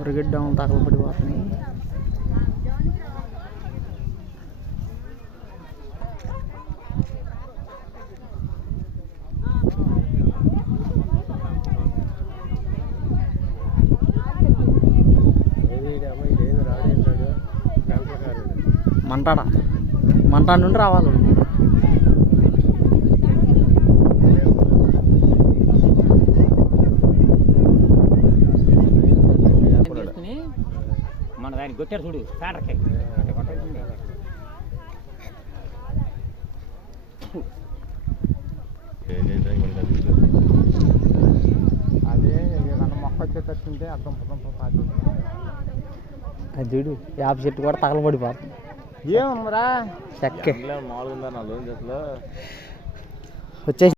ఉరగడ్డ తగలబడి పోతున్నాయి మంటాడ మంటాడ నుండి రావాలి మన దానికి కొట్టారు చూడు కొట్టాల్సిందే. అదే ఏదన్నా మొక్క వచ్చేటట్టుంటే అర్థం పదం అది చూడు యాప్ చెట్టు కూడా తగలబడి పోతుంది ఏమమ్మరా చెక్కే. మామూలుగా నా లోన్ చేతిలో? వచ్చేసి